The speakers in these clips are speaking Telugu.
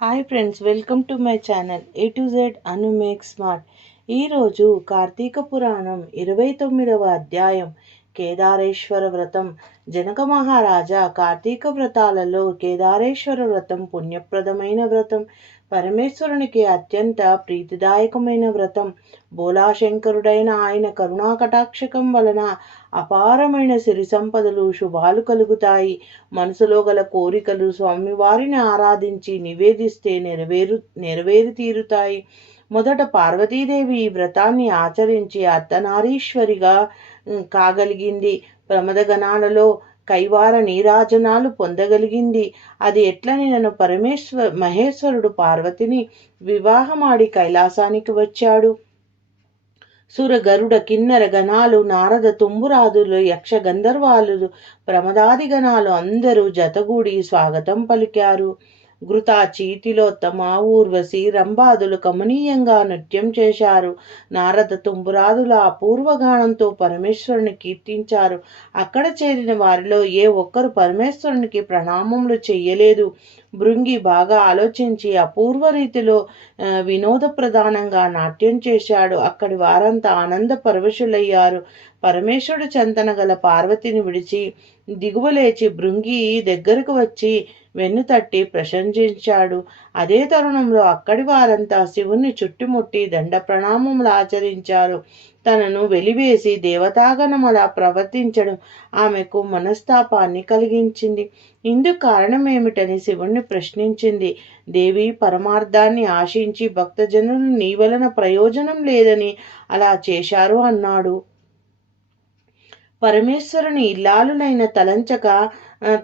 Hi friends, welcome to my channel A to Z Anu make smart. ఈరోజు కార్తీక పురాణం 29వ అధ్యాయం కేదారేశ్వర వ్రతం. జనక మహారాజా, కార్తీక వ్రతాలలో కేదారేశ్వర వ్రతం పుణ్యప్రదమైన వ్రతం, పరమేశ్వరునికి అత్యంత ప్రీతిదాయకమైన వ్రతం. బోలాశంకరుడైన ఆయన కరుణా కటాక్షకం వలన అపారమైన సిరి సంపదలు, శుభాలు కలుగుతాయి. మనసులో గల కోరికలు స్వామివారిని ఆరాధించి నివేదిస్తే నెరవేరి తీరుతాయి. మొదట పార్వతీదేవి ఈ వ్రతాన్ని ఆచరించి అర్ధనారీశ్వరిగా కాగలిగింది. ప్రమదగణాలలో కైవార నీరాజనాలు పొందగలిగింది. అది ఎట్లని నన్ను మహేశ్వరుడు పార్వతిని వివాహమాడి కైలాసానికి వచ్చాడు. సుర గరుడ కిన్నెర గణాలు, నారద తుంబురాదులు, యక్ష గంధర్వాలు, ప్రమదాది గణాలు అందరూ జతగూడి స్వాగతం పలికారు. ఘృతాచి, తిలోత్తమ, ఊర్వశి, రంభాదులు కమనీయంగా నృత్యం చేశారు. నారద తుంబురాదుల అపూర్వగానంతో పరమేశ్వరుని కీర్తించారు. అక్కడ చేరిన వారిలో ఏ ఒక్కరు పరమేశ్వరునికి ప్రణామములు చెయ్యలేదు. భృంగి బాగా ఆలోచించి అపూర్వ రీతిలో వినోద ప్రధానంగా నాట్యం చేశాడు. అక్కడి వారంతా ఆనంద పరవశులయ్యారు. పరమేశ్వరుడు చెంతన గల పార్వతిని విడిచి దిగువలేచి భృంగి దగ్గరకు వచ్చి వెన్ను తట్టి ప్రశంసించాడు. అదే తరుణంలో అక్కడి వారంతా శివుణ్ణి చుట్టుముట్టి దండ ప్రణామములు ఆచరించారు. తనను వెలివేసి దేవతాగణమలా ప్రవర్తించడం ఆమెకు మనస్తాపాన్ని కలిగించింది. ఇందుకు కారణమేమిటని శివుణ్ణి ప్రశ్నించింది. దేవి, పరమార్థాన్ని ఆశించి భక్తజనులు నీ వలన ప్రయోజనం లేదని అలా చేశారు అన్నాడు. పరమేశ్వరుని ఇల్లాలులైన తలంచక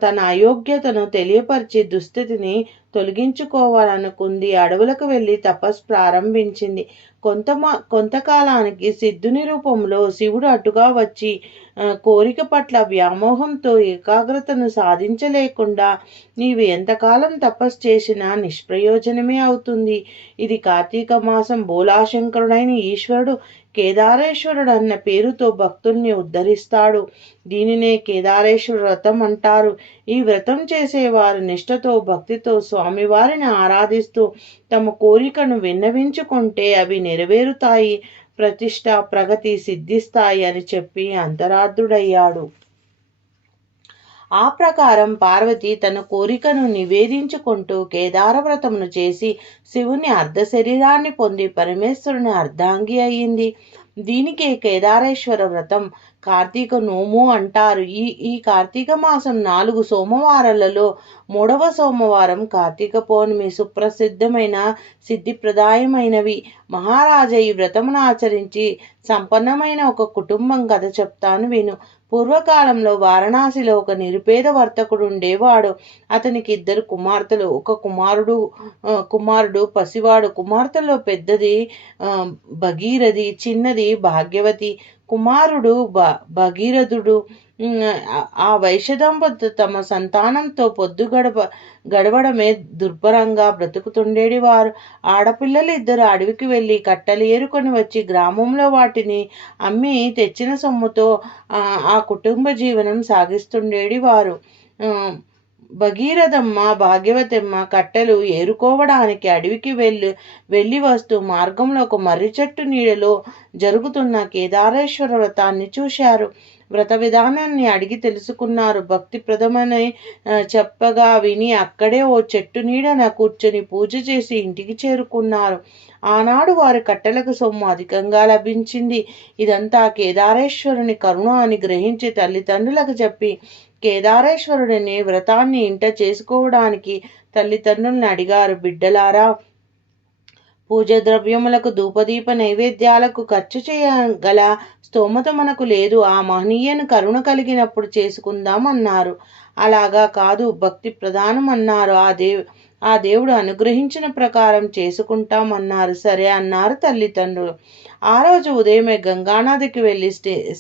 తన అయోగ్యతను తెలియపరిచి దుస్థితిని తొలగించుకోవాలనుకుంది. అడవులకు వెళ్ళి తపస్సు ప్రారంభించింది. కొంతకాలానికి సిద్ధుని రూపంలో శివుడు అటుగా వచ్చి కోరిక పట్ల వ్యామోహంతో ఏకాగ్రతను సాధించలేకుండా నీవు ఎంతకాలం తపస్సు చేసినా నిష్ప్రయోజనమే అవుతుంది. ఇది కార్తీక మాసం. బోలాశంకరుడైన ఈశ్వరుడు కేదారేశ్వరుడు అన్న పేరుతో భక్తుల్ని ఉద్ధరిస్తాడు. దీనినే కేదారేశ్వర వ్రతం అంటారు. ఈ వ్రతం చేసేవారు నిష్ఠతో భక్తితో స్వామివారిని ఆరాధిస్తూ తమ కోరికను విన్నవించుకుంటే అవి నెరవేరుతాయి, ప్రతిష్ట ప్రగతి సిద్ధిస్తాయి అని చెప్పి అంతరార్థుడయ్యాడు. ఆ ప్రకారం పార్వతి తన కోరికను నివేదించుకుంటూ కేదార వ్రతమును చేసి శివుని అర్ధ శరీరాన్ని పొంది పరమేశ్వరుని అర్ధాంగి అయ్యింది. దీనికే కేదారేశ్వర వ్రతం, కార్తీక నోము అంటారు. ఈ కార్తీక మాసం 4 సోమవారాలలో 3వ సోమవారం కార్తీక పౌర్ణమి సుప్రసిద్ధమైన సిద్ధిప్రదాయమైనవి. మహారాజా, ఈ వ్రతమును ఆచరించి సంపన్నమైన ఒక కుటుంబం కథ చెప్తాను విను. పూర్వకాలంలో వారణాసిలో ఒక నిరుపేద వర్తకుడు ఉండేవాడు. అతనికి 2 కుమార్తెలు. ఒక కుమారుడు పసివాడు. కుమార్తెలో పెద్దది భగీరథి, చిన్నది భాగ్యవతి. కుమారుడు భగీరథుడు ఆ వైశ్యదంపతులు తమ సంతానంతో పొద్దు గడవడమే దుర్భరంగా బ్రతుకుతుండేవారు. ఆడపిల్లలు 2 అడవికి వెళ్ళి కట్టెలు ఏరుకొని వచ్చి గ్రామంలో వాటిని అమ్మి తెచ్చిన సొమ్ముతో ఆ కుటుంబ జీవనం సాగిస్తుండేవారు. భగీరథమ్మ, భాగ్యవతమ్మ కట్టెలు ఏరుకోవడానికి అడవికి వెళ్ళి వస్తూ మార్గంలో ఒక మర్రి చెట్టు నీడలో జరుగుతున్న కేదారేశ్వర వ్రతాన్ని చూశారు. వ్రత విధానాన్ని అడిగి తెలుసుకున్నారు. భక్తిప్రదమని చెప్పగా విని అక్కడే ఓ చెట్టు నీడన కూర్చొని పూజ చేసి ఇంటికి చేరుకున్నారు. ఆనాడు వారి కట్టెలకు సొమ్ము అధికంగా లభించింది. ఇదంతా కేదారేశ్వరుని కరుణ అని గ్రహించి తల్లిదండ్రులకు చెప్పి కేదారేశ్వరుడిని వ్రతాన్ని ఇంట చేసుకోవడానికి తల్లిదండ్రుల్ని అడిగారు. బిడ్డలారా, పూజ ద్రవ్యములకు, ధూపదీప నైవేద్యాలకు ఖర్చు చేయగల స్తోమత మనకు లేదు. ఆ మహనీయను కరుణ కలిగినప్పుడు చేసుకుందాం అన్నారు. అలాగా కాదు, భక్తి ప్రధానం అన్నారు. ఆ దేవుడు అనుగ్రహించిన ప్రకారం చేసుకుంటామన్నారు. సరే అన్నారు తల్లిదండ్రులు. ఆ రోజు ఉదయమే గంగానదికి వెళ్ళి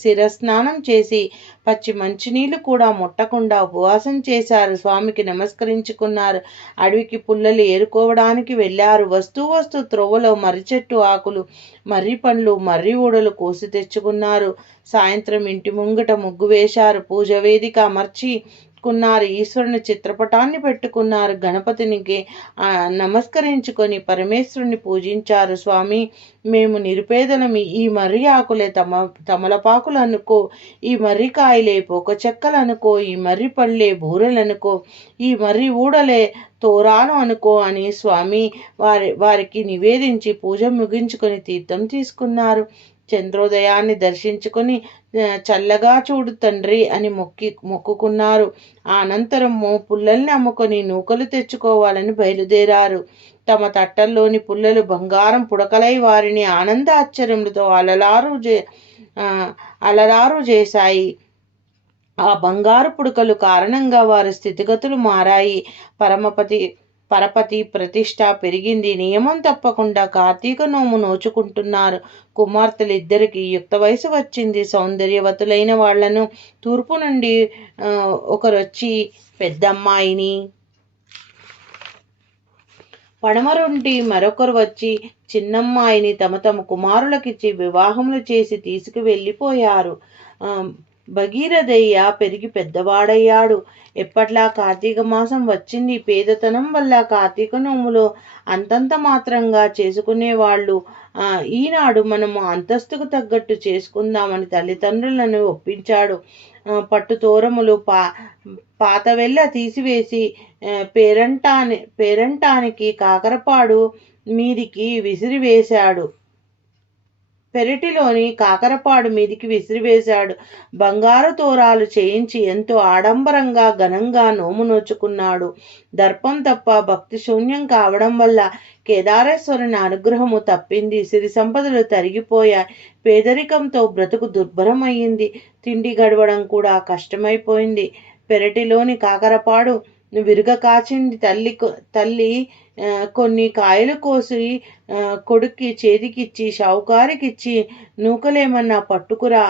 శిరస్నానం చేసి పచ్చి మంచినీళ్లు కూడా ముట్టకుండా ఉపవాసం చేశారు. స్వామికి నమస్కరించుకున్నారు. అడవికి పుల్లలు ఏరుకోవడానికి వెళ్ళారు. వస్తూ త్రోవలో మర్రి చెట్టు ఆకులు, మర్రి పండ్లు, మర్రి ఊడలు కోసి తెచ్చుకున్నారు. సాయంత్రం ఇంటి ముంగట ముగ్గు వేశారు. పూజ వేదిక అమర్చి కున్నారు. ఈశ్వరుని చిత్రపటాన్ని పెట్టుకున్నారు. గణపతినికి నమస్కరించుకొని పరమేశ్వరుని పూజించారు. స్వామి, మేము నిరుపేదలమి. ఈ మర్రి ఆకులే తమలపాకులు అనుకో, ఈ మర్రి కాయలే పోక చెక్కలనుకో, ఈ మర్రి పళ్ళే బూరెలనుకో, ఈ మర్రి ఊడలే తోరాలు అనుకో అని స్వామి వారికి నివేదించి పూజ ముగించుకొని తీర్థం తీసుకున్నారు. చంద్రోదయాన్ని దర్శించుకొని చల్లగా చూడు తండ్రి అని మొక్కుకున్నారు. అనంతరము పుల్లల్ని అమ్ముకొని నూకలు తెచ్చుకోవాలని బయలుదేరారు. తమ తట్టల్లోని పుల్లలు బంగారం పుడకలై వారిని ఆనంద ఆశ్చర్యములతో అలరారు చేశాయి. ఆ బంగారు పుడకలు కారణంగా వారి స్థితిగతులు మారాయి. పరపతి ప్రతిష్ట పెరిగింది. నియమం తప్పకుండా కార్తీక నోము నోచుకుంటున్నారు. కుమార్తెలు ఇద్దరికి యుక్త వయసు వచ్చింది. సౌందర్యవతులైన వాళ్లను తూర్పు నుండి ఒకరొచ్చి పెద్దమ్మాయిని, పడమరుంటి మరొకరు వచ్చి చిన్నమ్మాయిని తమ కుమారులకిచ్చి వివాహములు చేసి తీసుకువెళ్ళిపోయారు. భగీరథయ్య పెరిగి పెద్దవాడయ్యాడు. ఎప్పట్లా కార్తీక మాసం వచ్చింది. పేదతనం వల్ల కార్తీక నోములో అంతంత మాత్రంగా చేసుకునేవాళ్ళు. ఈనాడు మనము అంతస్తుకు తగ్గట్టు చేసుకుందామని తల్లిదండ్రులను ఒప్పించాడు. పట్టుతోరములు పాతవెల్ల తీసివేసి పేరంటానికి కాకరపాడు మీదికి విసిరివేశాడు. పెరటిలోని కాకరపాడు మీదికి విసిరివేశాడు. బంగారు తోరాలు చేయించి ఎంతో ఆడంబరంగా ఘనంగా నోము నోచుకున్నాడు. దర్పం తప్ప భక్తి శూన్యం కావడం వల్ల కేదారేశ్వరుని అనుగ్రహము తప్పింది. సిరి సంపదలు తరిగిపోయాయి. పేదరికంతో బ్రతుకు దుర్భరమయ్యింది. తిండి గడవడం కూడా కష్టమైపోయింది. పెరటిలోని కాకరపాడు విరుగ కాచింది. తల్లి కొన్ని కాయలు కోసి కొడుక్కి చేతికిచ్చి షావుకారికిచ్చి నూకలేమన్నా పట్టుకురా,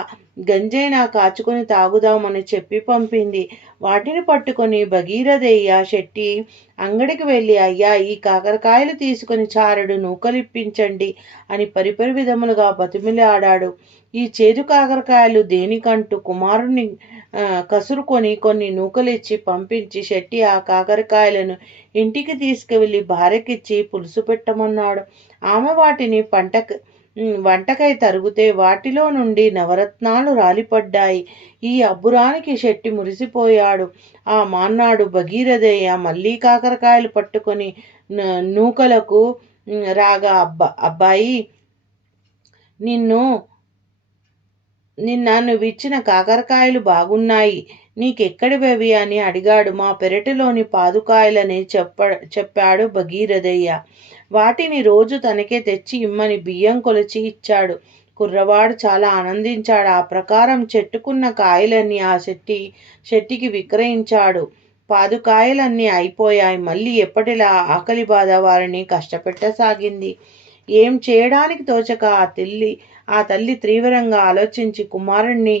గంజైనా కాచుకొని తాగుదామని చెప్పి పంపింది. వాటిని పట్టుకొని భగీరథయ్య శెట్టి అంగడికి వెళ్ళి, అయ్యా, ఈ కాకరకాయలు తీసుకొని చారెడు నూకలిప్పించండి అని పరిపరి విధములుగా బతిమిలాడాడు. ఈ చేదు కాకరకాయలు దేనికంటూ కుమారుని కసురుకొని కొన్ని నూకలిచ్చి పంపించి శెట్టి ఆ కాకరకాయలను ఇంటికి తీసుకువెళ్ళి భార్యకిచ్చి పులుసు పెట్టమన్నాడు. ఆమె వాటిని వంటకై తరుగుతే వాటిలో నుండి నవరత్నాలు రాలిపడ్డాయి. ఈ అబ్బురానికి శెట్టి మురిసిపోయాడు. ఆ మాన్నాడు భగీరథయ్య మళ్ళీ కాకరకాయలు పట్టుకొని నూకలకు రాగా, అబ్బాయి, నువ్విచ్చిన కాకరకాయలు బాగున్నాయి, నీకెక్కడివవి అని అడిగాడు. మా పెరటిలోని పాదుకాయలని చెప్పాడు భగీరథయ్య. వాటిని రోజు తనకే తెచ్చి ఇమ్మని బియ్యం కొలిచి ఇచ్చాడు. కుర్రవాడు చాలా ఆనందించాడు. ఆ ప్రకారం చెట్టుకున్న కాయలన్నీ ఆ శెట్టికి విక్రయించాడు. పాదుకాయలన్నీ అయిపోయాయి. మళ్ళీ ఎప్పటిలా ఆకలి బాధ వారిని కష్టపెట్టసాగింది. ఏం చేయడానికి తోచక ఆ తల్లి తీవ్రంగా ఆలోచించి కుమారుణ్ణి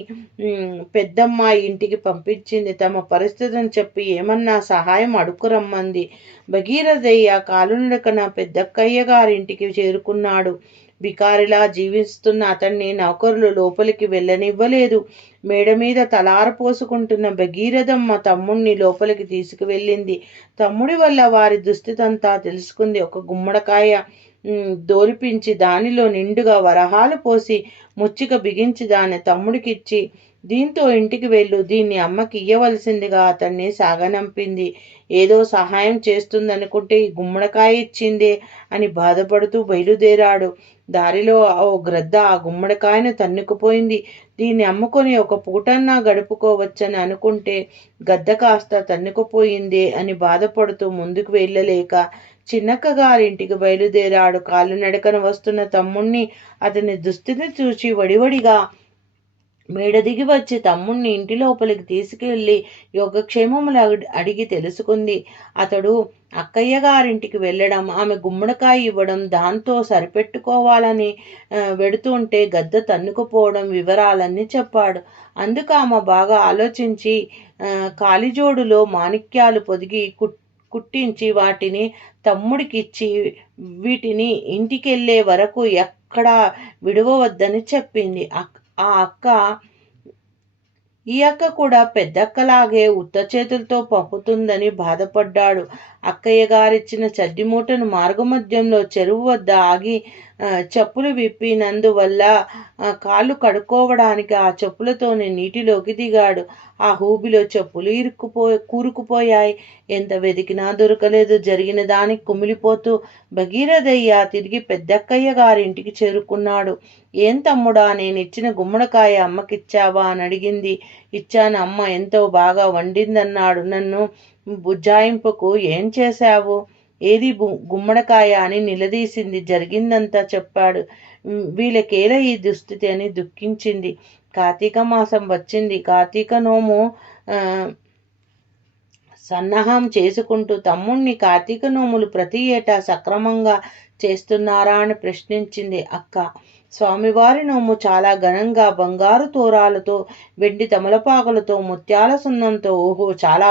పెద్దమ్మాయి ఇంటికి పంపించింది. తమ పరిస్థితిని చెప్పి ఏమన్నా సహాయం అడుక్కురమ్మంది. భగీరథయ్య కాలునడకన పెద్దక్కయ్య గారింటికి చేరుకున్నాడు. బికారిలా జీవిస్తున్న అతన్ని నౌకరులు లోపలికి వెళ్ళనివ్వలేదు. మేడ మీద తలారపోసుకుంటున్న భగీరథమ్మ తమ్ముణ్ణి లోపలికి తీసుకువెళ్ళింది. తమ్ముడి వల్ల వారి దుస్థితంతా తెలుసుకుంది. ఒక గుమ్మడికాయ దోలిపించి దానిలో నిండుగా వరహాలు పోసి ముచ్చిక బిగించి దాన్ని తమ్ముడికిచ్చి, దీంతో ఇంటికి వెళ్ళు, దీన్ని అమ్మకి ఇయ్యవలసిందిగా అతన్ని సాగనంపింది. ఏదో సహాయం చేస్తుందనుకుంటే ఈ గుమ్మడికాయ ఇచ్చిందే అని బాధపడుతూ బయలుదేరాడు. దారిలో ఓ గ్రద్ద ఆ గుమ్మడికాయను తన్నుకుపోయింది. దీన్ని అమ్ముకొని ఒక పూటన్నా గడుపుకోవచ్చని అనుకుంటే గద్ద కాస్త తన్నుకుపోయిందే అని బాధపడుతూ ముందుకు వెళ్ళలేక చిన్నక్క గారింటికి బయలుదేరాడు. కాలునడకన వస్తున్న తమ్ముణ్ణి, అతని దుస్థితిని చూచి వడివడిగా మేడ దిగి వచ్చి తమ్ముణ్ణి ఇంటి లోపలికి తీసుకెళ్లి యోగక్షేమములు అడిగి తెలుసుకుంది. అతడు అక్కయ్య గారింటికి వెళ్ళడం, ఆమె గుమ్మడికాయ ఇవ్వడం, దాంతో సరిపెట్టుకోవాలని వెడుతుంటే గద్ద తన్నుకుపోవడం వివరాలన్నీ చెప్పాడు. అందుకు ఆమె బాగా ఆలోచించి కాలిజోడులో మాణిక్యాలు పొదిగి కుట్టించి వాటిని తమ్ముడికిచ్చి వీటిని ఇంటికెళ్లే వరకు ఎక్కడా విడవవద్దని చెప్పింది. ఆ అక్క ఈ అక్క కూడా పెద్దక్కలాగే ఉత్త చేతులతో పంపుతుందని బాధపడ్డాడు. అక్కయ్య గారిచ్చిన చడ్డి మూటను మార్గమధ్యంలో చెరువు వద్ద ఆగి చెప్పులు విప్పినందువల్ల కాళ్ళు కడుక్కోవడానికి ఆ చెప్పులతోనే నీటిలోకి దిగాడు. ఆ హూబిలో చెప్పులు కూరుకుపోయాయి. ఎంత వెతికినా దొరకలేదు. జరిగిన దానికి కుమిలిపోతూ భగీరథయ్య తిరిగి పెద్దక్కయ్య గారింటికి చేరుకున్నాడు. ఏం తమ్ముడా, నేనిచ్చిన గుమ్మడికాయ అమ్మకిచ్చావా అని అడిగింది. ఇచ్చాను, అమ్మ ఎంతో బాగా వండిందన్నాడు. నన్ను బుజ్జాయింపుకు ఏం చేశావు? ఏది గుమ్మడికాయ అని నిలదీసింది. జరిగిందంతా చెప్పాడు. వీళ్ళకేలా ఈ దుస్థితి అని దుఃఖించింది. కార్తీక మాసం వచ్చింది. కార్తీక నోము సన్నాహం చేసుకుంటూ తమ్ముణ్ణి కార్తీక నోములు ప్రతి ఏటా సక్రమంగా చేస్తున్నారా అని ప్రశ్నించింది అక్క. స్వామివారి నోము చాలా ఘనంగా బంగారు తోరాలతో, వెండి తమలపాకులతో, ముత్యాల సున్నంతో, ఓహో చాలా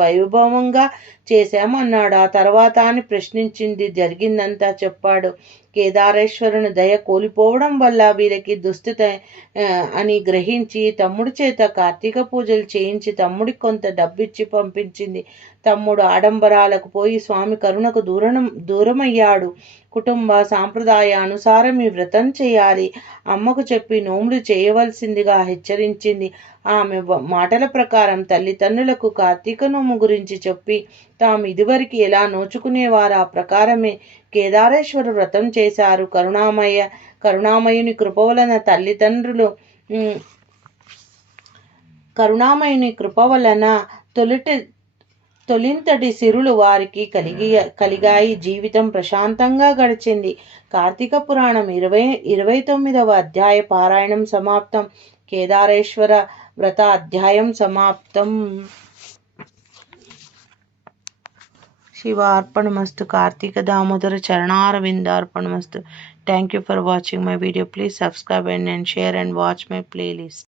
వైభవంగా చేశామన్నాడు. ఆ తర్వాత అని ప్రశ్నించింది. జరిగిందంతా చెప్పాడు. కేదారేశ్వరుని దయ కోల్పోవడం వల్ల వీరికి దుస్థితి అని గ్రహించి తమ్ముడి చేత కార్తీక పూజలు చేయించి తమ్ముడికి కొంత డబ్బిచ్చి పంపించింది. తమ్ముడు ఆడంబరాలకు పోయి స్వామి కరుణకు దూరమయ్యాడు. కుటుంబ సాంప్రదాయానుసారం ఈ వ్రతం చేయాలి, అమ్మకు చెప్పి నోములు చేయవలసిందిగా హెచ్చరించింది. ఆమె మాటల ప్రకారం తల్లిదండ్రులకు కార్తీక నోము గురించి చెప్పి తాము ఇదివరకు ఎలా నోచుకునేవారు ఆ ప్రకారమే కేదారేశ్వర వ్రతం చేశారు. కరుణామయుని కృప వలన కరుణామయుని కృప వలన తొలింతటి సిరులు వారికి కలిగాయి. జీవితం ప్రశాంతంగా గడిచింది. కార్తీక పురాణం 29వ అధ్యాయ పారాయణం సమాప్తం. కేదారేశ్వర వ్రత అధ్యాయం సమాప్తం. శివార్పణమస్తు. Karthika Damodara చరణారవిందార్పణమస్తు. Thank you for watching my video. Please subscribe and share and watch my playlist.